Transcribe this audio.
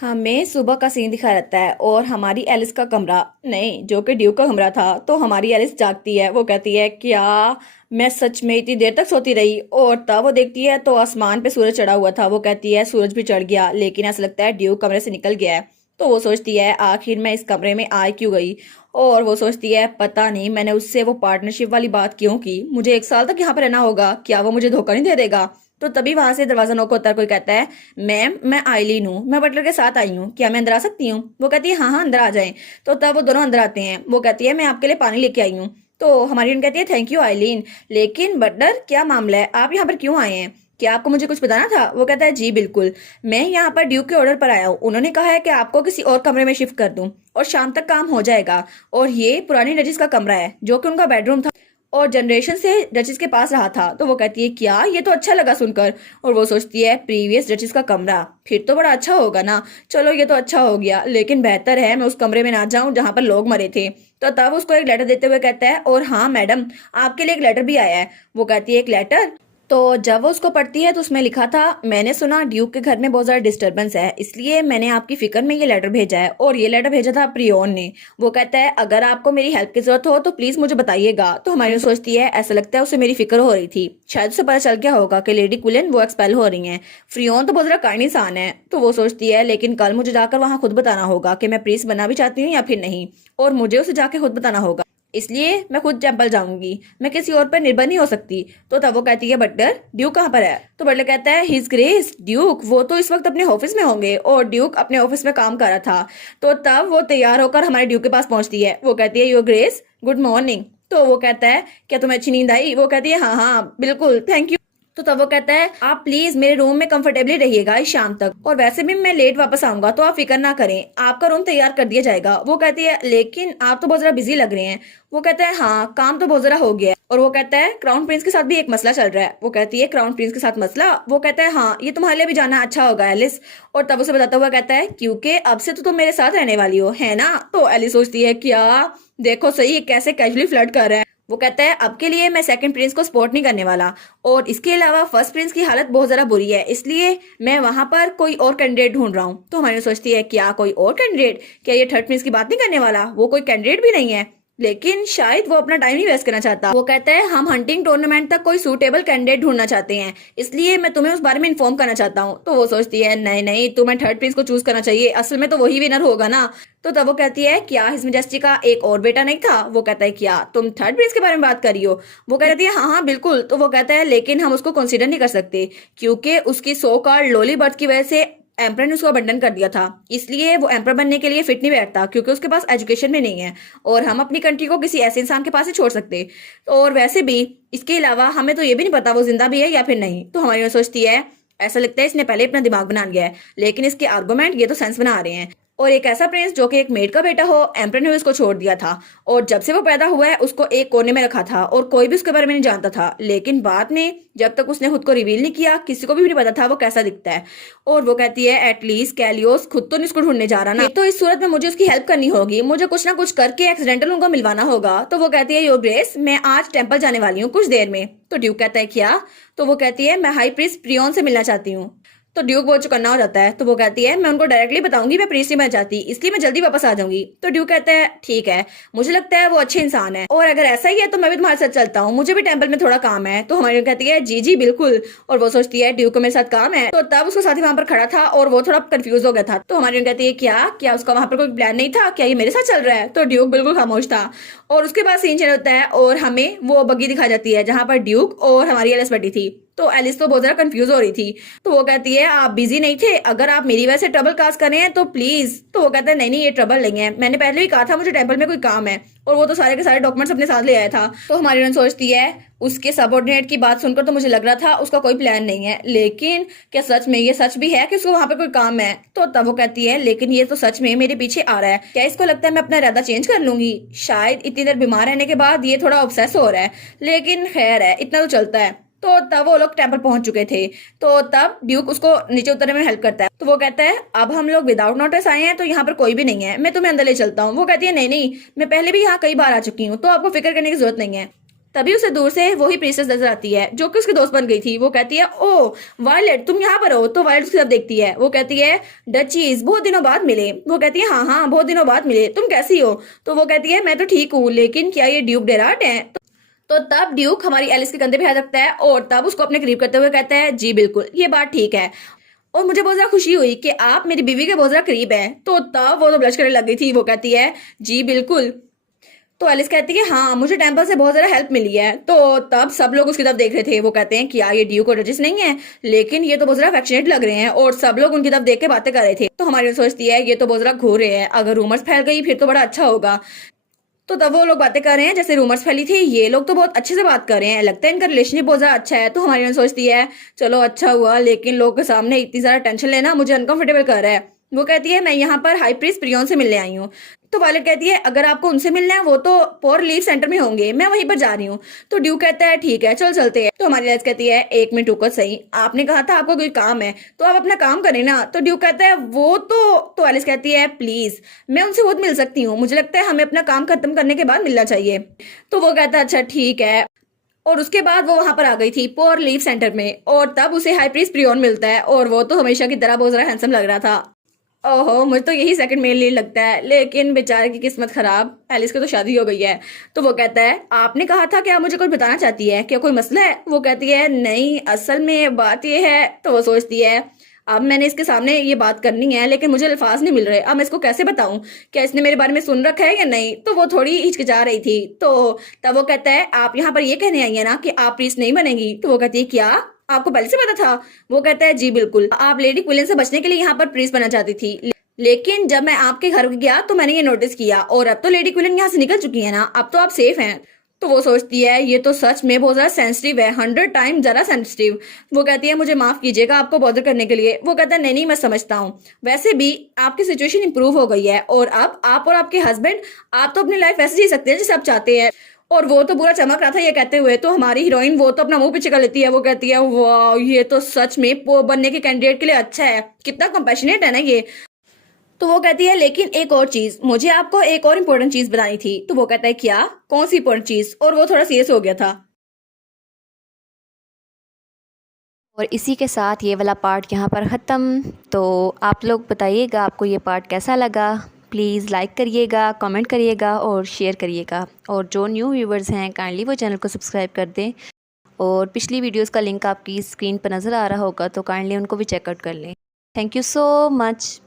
हमें सुबह का सीन दिखा रहता है और हमारी एलिस का कमरा नहीं, जो कि ड्यूक का कमरा था। तो हमारी एलिस जागती है, वो कहती है क्या मैं सच में इतनी देर तक सोती रही। और तब वो देखती है तो आसमान पे सूरज चढ़ा हुआ था। वो कहती है सूरज भी चढ़ गया, लेकिन ऐसा लगता है ड्यूक कमरे से निकल गया है। तो वो सोचती है आखिर मैं इस कमरे में आ क्यों गई। और वो सोचती है पता नहीं मैंने उससे वो पार्टनरशिप वाली बात क्यों की, मुझे 1 साल तक यहाँ पर रहना होगा, क्या वो मुझे धोखा नहीं दे देगा। तो तभी वहां से दरवाजा नॉक होता है, कोई कहता है मैम मैं आइलीन हूँ, मैं बटलर के साथ आई हूँ, क्या मैं अंदर आ सकती हूँ। वो कहती है हाँ हाँ अंदर आ जाएं। तो तब वो दोनों अंदर आते हैं। वो कहती है मैं आपके लिए पानी लेके आई हूँ। तो हमारी कहती है थैंक यू आइलीन, लेकिन बटलर क्या मामला है, आप यहाँ पर क्यों आए हैं, क्या आपको मुझे कुछ बताना था। वो कहता है जी बिल्कुल, मैं यहाँ पर ड्यूक के ऑर्डर पर आया हूँ, उन्होंने कहा है कि आपको किसी और कमरे में शिफ्ट कर दूं और शाम तक काम हो जाएगा। और ये पुरानी डचिस का कमरा है जो कि उनका बेडरूम था और जनरेशन से डचिस के पास रहा था। तो वो कहती है क्या, ये तो अच्छा लगा सुनकर। और वो सोचती है प्रीवियस डचिस का कमरा, फिर तो बड़ा अच्छा होगा ना। चलो ये तो अच्छा हो गया, लेकिन बेहतर है मैं उस कमरे में ना जाऊं जहां पर लोग मरे थे। तो तब उसको एक लेटर देते हुए कहता है और हाँ मैडम आपके लिए एक लेटर भी आया है। वो कहती है एक लेटर। तो जब वो उसको पढ़ती है तो उसमें लिखा था मैंने सुना ड्यूक के घर में बहुत ज्यादा डिस्टरबेंस है, इसलिए मैंने आपकी फिक्र में ये लेटर भेजा है। और ये लेटर भेजा था प्रियोन ने। वो कहता है अगर आपको मेरी हेल्प की जरूरत हो तो प्लीज मुझे बताइएगा। तो हमारी सोचती है ऐसा लगता है उसे मेरी फिक्र हो रही थी, शायद उसे पता चल गया होगा कि लेडी कुलिन वो एक्सपेल हो रही हैं। फ्रियोन तो बहुत ज्यादा काइंड इंसान है। तो वो सोचती है लेकिन कल मुझे जाकर वहां खुद बताना होगा कि मैं प्रीस बनना भी चाहती हूँ या फिर नहीं, और मुझे उसे जाके खुद बताना होगा, इसलिए मैं खुद टेम्पल जाऊंगी, मैं किसी और पर निर्भर नहीं हो सकती। तो तब वो कहती है बटलर ड्यूक कहाँ पर है। तो बटलर कहता है हिज ग्रेस ड्यूक, वो तो इस वक्त अपने ऑफिस में होंगे। और ड्यूक अपने ऑफिस में काम कर रहा था। तो तब वो तैयार होकर हमारे ड्यूक के पास पहुंचती है। वो कहती है योर ग्रेस गुड मॉर्निंग। तो वो कहता है क्या तुम्हें अच्छी नींद आई। वो कहती है हाँ हाँ बिल्कुल थैंक यू। तो तब वो कहता है आप प्लीज मेरे रूम में कंफर्टेबली रहिएगा इस शाम तक, और वैसे भी मैं लेट वापस आऊंगा तो आप फिक्र ना करें, आपका रूम तैयार कर दिया जाएगा। वो कहती है लेकिन आप तो बहुत जरा बिजी लग रहे हैं। वो कहता है हाँ काम तो बहुत जरा हो गया है। और वो कहता है क्राउन प्रिंस के साथ भी एक मसला चल रहा है। वो कहती है क्राउन प्रिंस के साथ मसला। वो कहता है हाँ ये तुम्हारे लिए भी जानना अच्छा होगा एलिस। और तब उसे बताता हुआ कहता है क्योंकि अब से तो तुम मेरे साथ रहने वाली हो है ना। तो एलिस सोचती है क्या, देखो सही ये कैसे कैजुअली फ्लर्ट कर रहा है। वो कहता है अब के लिए मैं सेकंड प्रिंस को सपोर्ट नहीं करने वाला, और इसके अलावा फर्स्ट प्रिंस की हालत बहुत ज्यादा बुरी है, इसलिए मैं वहां पर कोई और कैंडिडेट ढूंढ रहा हूँ। तो हमारी सोचती है क्या कोई और कैंडिडेट, क्या ये थर्ड प्रिंस की बात नहीं करने वाला, वो कोई कैंडिडेट भी नहीं है, लेकिन शायद वो अपना टाइम नहीं वेस्ट करना चाहता। वो कहता है हम हंटिंग टूर्नामेंट तक कोई सूटेबल कैंडिडेट ढूंढना चाहते हैं, इसलिए मैं तुम्हें उस बारे में इन्फॉर्म करना चाहता हूँ। तो वो सोचती है नहीं नहीं तुम्हें थर्ड प्रिंस को चूज करना चाहिए, असल में तो वही विनर होगा ना। तो तब वो कहती है क्या हिज मेजेस्टी का एक और बेटा नहीं था। वो कहता है क्या तुम थर्ड प्रिंस के बारे में बात कर रही हो। वो कहती है हाँ हाँ बिल्कुल। तो वो कहता है लेकिन हम उसको कंसीडर नहीं कर सकते क्योंकि उसकी सो कॉल्ड लोली बर्थ की वजह से एम्पर ने उसको अबंडन कर दिया था, इसलिए वो एम्पर बनने के लिए फिट नहीं बैठता क्योंकि उसके पास एजुकेशन भी नहीं है, और हम अपनी कंट्री को किसी ऐसे इंसान के पास ही छोड़ सकते। और वैसे भी इसके अलावा हमें तो ये भी नहीं पता वो जिंदा भी है या फिर नहीं। तो हमारी सोचती है ऐसा लगता है इसने पहले अपना दिमाग बना लिया है, लेकिन इसके आर्गुमेंट ये तो सेंस बना रहे हैं। और एक ऐसा प्रिंस जो कि एक मेड का बेटा हो, एम्पर ने उसको छोड़ दिया था, और जब से वो पैदा हुआ है उसको एक कोने में रखा था और कोई भी उसके बारे में नहीं जानता था। लेकिन बाद में जब तक उसने खुद को रिवील नहीं किया किसी को भी नहीं पता था वो कैसा दिखता है। और वो कहती है एटलीस्ट कैलियोस खुद तो नहीं उसको ढूंढने जा रहा ना, तो इस सूरत में मुझे उसकी हेल्प करनी होगी, मुझे कुछ ना कुछ करके एक्सीडेंटल उनको मिलवाना होगा। तो वो कहती है योर ग्रेस मैं आज टेम्पल जाने वाली हूँ कुछ देर में। तो ड्यूक कहता है क्या। तो वो कहती है मैं हाई प्रीस्ट प्रियोन से मिलना चाहती हूँ। तो ड्यूक बहुत चुकन्ना हो जाता है। तो वो कहती है मैं उनको डायरेक्टली बताऊंगी मैं प्रीस्ट नहीं बनना चाहती, इसलिए मैं जल्दी वापस आ जाऊंगी। तो ड्यूक कहता है ठीक है, मुझे लगता है वो अच्छे इंसान है, और अगर ऐसा ही है तो मैं भी तुम्हारे साथ चलता हूँ, मुझे भी टेंपल में थोड़ा काम है। तो हमारी कहती है जी जी बिल्कुल। और वो सोचती है ड्यूक को मेरे साथ काम है। तो तब उसका साथी वहां पर खड़ा था और वो थोड़ा कंफ्यूज हो गया था। तो हमारी कहती है क्या क्या उसका वहां पर कोई प्लान नहीं था, क्या ये मेरे साथ चल रहा है। तो ड्यूक बिल्कुल खामोश था। और उसके बाद सीन चेंज होता है और हमें वो बग्गी दिखा जाती है जहां पर ड्यूक और हमारी एलिस बैठी थी। तो एलिस तो बहुत ज्यादा कंफ्यूज हो रही थी। तो वो कहती है आप बिजी नहीं थे, अगर आप मेरी वजह से ट्रबल काज कर रहे हैं तो प्लीज। तो वो कहता है नहीं नहीं ये ट्रबल नहीं है, मैंने पहले भी कहा था मुझे टेंपल में कोई काम है, और वो तो सारे के सारे डॉक्यूमेंट्स अपने साथ ले आया था। तो हमारी रन सोचती है उसके सबऑर्डिनेट की बात सुनकर तो मुझे लग रहा था उसका कोई प्लान नहीं है, लेकिन क्या सच में ये सच भी है कि उसको वहां पर कोई काम है। तो तब वो कहती है लेकिन ये तो सच में मेरे पीछे आ रहा है, क्या इसको लगता है मैं अपना इरादा चेंज कर लूंगी, शायद इतनी देर बीमार रहने के बाद ये थोड़ा ऑब्सेस हो रहा है, लेकिन खैर है इतना तो चलता है। तो तब वो लोग टेंपल पहुंच चुके थे। तो तब ड्यूक उसको नीचे उतरने में हेल्प करता है। तो वो कहता है अब हम लोग विदाउट नोटिस आए हैं तो यहाँ पर कोई भी नहीं है, मैं तुम्हें अंदर ले चलता हूँ। वो कहती है नहीं नहीं मैं पहले भी यहाँ कई बार आ चुकी हूँ तो आपको फिक्र करने की जरूरत नहीं है। तभी उसे दूर से वही प्रिंसेस नजर आती है जो कि उसकी दोस्त बन गई थी। वो कहती है ओ वायलेट तुम यहाँ पर हो। तो वायलेट उसकी तरफ देखती है, वो कहती है डचीज बहुत दिनों बाद मिले। वो कहती है हाँ हाँ बहुत दिनों बाद मिले, तुम कैसी हो। तो वो कहती है मैं तो ठीक हूँ, लेकिन क्या ये ड्यूक डेराट है। तो तब ड्यूक हमारी एलिस के कंधे पे हाथ रखता है और तब उसको अपने करीब करते हुए कहता है जी बिल्कुल ये बात ठीक है, और मुझे बहुत ज्यादा खुशी हुई कि आप मेरी बीवी के बहुत ज्यादा करीब हैं। तो तब वो तो ब्लश करने लग गई थी। वो कहती है जी बिल्कुल। तो एलिस कहती है हां मुझे टेम्पल से बहुत ज्यादा हेल्प मिली है। तो तब सब लोग उसकी तरफ देख रहे थे। वो कहते हैं कि यार ये ड्यूक और डचेस नहीं है, लेकिन ये तो बहुत ज्यादा अफेक्शनेट लग रहे हैं, और सब लोग उनकी तरफ देख के बातें कर रहे थे। तो हमारी सोचती है ये तो बहुत ज्यादा घूर रहे हैं, अगर रूमर्स फैल गई फिर तो बड़ा अच्छा होगा। तो तब वो लोग बातें कर रहे हैं जैसे रूमर्स फैली थी, ये लोग तो बहुत अच्छे से बात कर रहे हैं, लगता है इनका रिलेशनशिप बहुत ज्यादा अच्छा है। तो हमारी बहन सोचती है चलो अच्छा हुआ, लेकिन लोग के सामने इतनी ज्यादा टेंशन लेना मुझे अनकंफर्टेबल कर रहा है। वो कहती है मैं यहाँ पर हाई प्रीस्ट प्रियोन से मिलने आई हूँ। तो वायलेट कहती है अगर आपको उनसे मिलना है वो तो पोर लीव सेंटर में होंगे, मैं वहीं पर जा रही हूँ। तो ड्यू कहता है ठीक है चल चलते हैं। तो हमारी लाइज कहती है एक मिनट रुको सही, आपने कहा था आपको कोई काम है तो आप अपना काम करें ना। तो ड्यू कहता है वो तो एलिस कहती है प्लीज मैं उनसे खुद मिल सकती हूँ, मुझे लगता है हमें अपना काम खत्म करने के बाद मिलना चाहिए। तो वो कहता है अच्छा ठीक है। और उसके बाद वो वहां पर आ गई थी पोर लीव सेंटर में, और तब उसे हाई प्रीस्ट प्रियोन मिलता है, और वो तो हमेशा की तरह बहुत ज्यादा हैंडसम लग रहा था। ओहो मुझे तो यही सेकंड मेल लीड लगता है, लेकिन बेचारे की किस्मत खराब, एलिस की तो शादी हो गई है। तो वो कहता है आपने कहा था कि आप मुझे कुछ बताना चाहती है, क्या कोई मसला है। वो कहती है नहीं असल में बात ये है। तो वो सोचती है अब मैंने इसके सामने ये बात करनी है, लेकिन मुझे अल्फाज नहीं मिल रहे, अब मैं इसको कैसे बताऊं, क्या इसने मेरे बारे में सुन रखा है या नहीं। तो वो थोड़ी हिचकिचा रही थी। तो तब वो कहता है आप यहाँ पर ये कहने आई है ना कि आप प्रीस्ट नहीं बनेगी। तो वो कहती है क्या आपको पहले से पता था। वो कहता है जी बिल्कुल, आप लेडी क्विलन से बचने के लिए यहाँ पर प्रीस्ट बनना चाहती थी, लेकिन जब मैं आपके घर गया तो मैंने ये नोटिस किया, और अब तो लेडी क्विलन यहाँ से निकल चुकी है ना, अब तो आप सेफ हैं। तो वो सोचती है ये तो सच में बहुत ज्यादा सेंसिटिव है, 100 टाइम ज्यादा सेंसिटिव। वो कहती है मुझे माफ कीजिएगा आपको बॉदर करने के लिए। वो कहता है नहीं नहीं मैं समझता हूँ, वैसे भी आपकी सिचुएशन इंप्रूव हो गई है, और अब आप और आपके हस्बैंड आप तो अपनी लाइफ वैसे जी सकते हैं जैसे आप चाहते हैं। और वो तो पूरा चमक रहा था ये कहते हुए। तो हमारी हीरोइन वो तो अपना मुंह पीछे कर लेती है। वो कहती है वाह ये तो सच में पो बनने के कैंडिडेट के लिए अच्छा है, कितना कंपैशनेट है ना ये। तो वो कहती है लेकिन एक और चीज, मुझे आपको एक और इम्पोर्टेंट चीज बतानी थी। तो वो कहता है क्या कौन सी इम्पोर्टेंट चीज, और वो थोड़ा सीरियस हो गया था। और इसी के साथ ये वाला पार्ट यहाँ पर ख़त्म। तो आप लोग बताइएगा आपको ये पार्ट कैसा लगा। प्लीज़ लाइक करिएगा, कमेंट करिएगा और शेयर करिएगा। और जो न्यू व्यूवर्स हैं काइंडली वो चैनल को सब्सक्राइब कर दें। और पिछली वीडियोस का लिंक आपकी स्क्रीन पर नज़र आ रहा होगा, तो काइंडली उनको भी चेकआउट कर लें। Thank you so much.